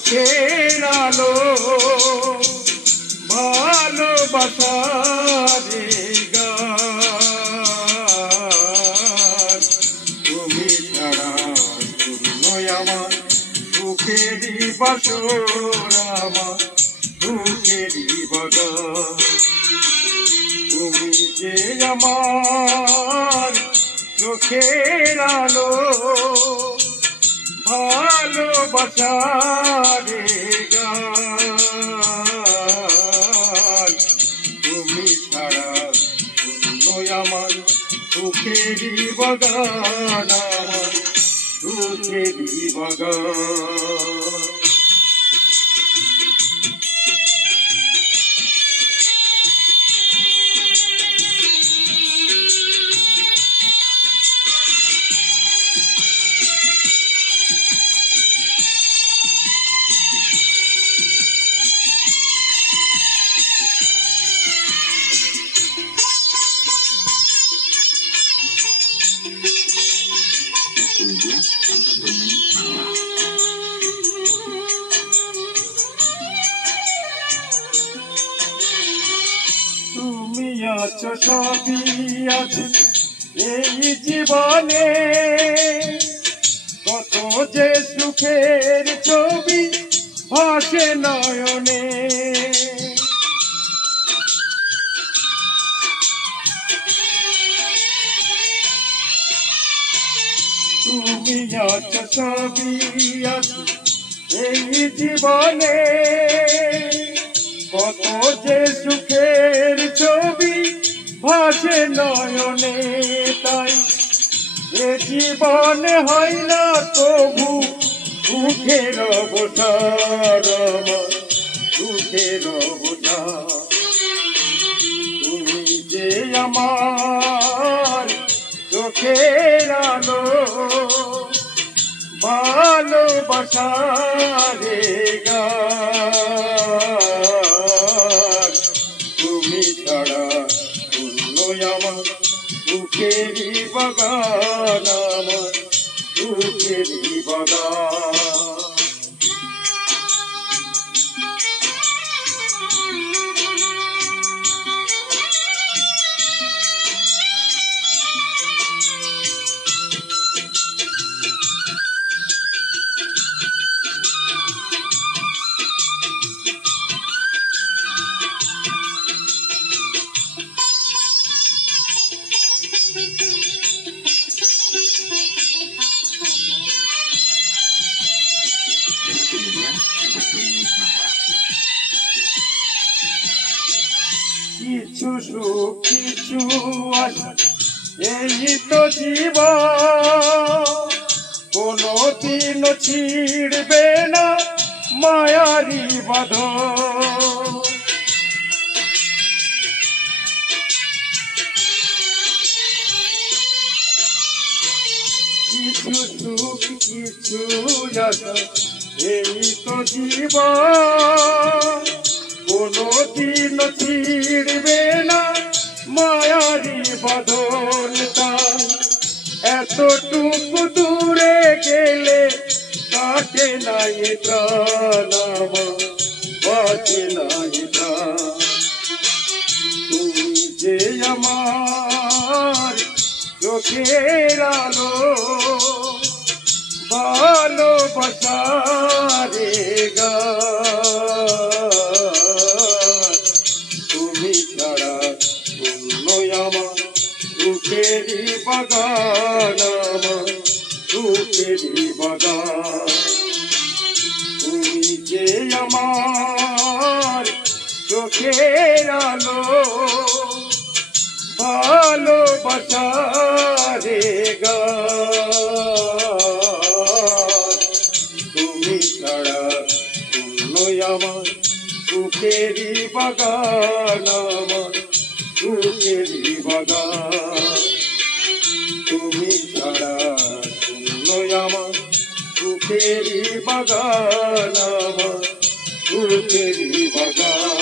চোখের আলো ভালোবাসারে গান তুমি ছাড়া শূন্য আমার সুখেরই বাসর আমার সুখেরই বাগান তুমি যে আমার চোখের আলো ভালোবাসারে গান তুমি ছাড়া শূন্য আমার সুখেরই বাগান আমার সুখেরই বাগান তুমি আছো সবই আছে এই জীবনে কত যে সুখের ছবি ভাসে নয়নে তুমি আছো সবই আছে এই জীবনে কত যে সুখের ছবি ভাসে নয়নে তাই এ জীবনে হয় না তবু সুখের অবতার আমার সুখের অবতার তুমি যে আমার চোখের আলো ভালোবাসারে গান তুমি ছাড়া শূন্য আমার সুখেরই বাগান আমার সুখেরই বাগান কিছু সুখ কিছু আশা এই তো জীবন কোনো দিন ছিড়বে না মায়ারি বাঁধন কিছু সুখ কিছু আশা এই তো জীবন কোনো দিন ছিড়বে না মায়ারি বাঁধন তাই এতটুকু দূরে গেলে কাটে নাই প্রাণ আমার বাঁচে নাই প্রাণ তুমি যে আমার চোখের আলো ভালোবাসারে গান তুমি ছাড়া শূন্য আমার সুখেরই বাগান আমার সুখেরই বাগান তুমি যে আমার চোখের আলো ভালোবাসারে গান তুমি ছাড়া শূন্য আমার সুখেরই বাগান আমার সুখেরই বাগান তুমি ছাড়া শূন্য আমার সুখেরই বাগান আমার সুখেরই বাগান।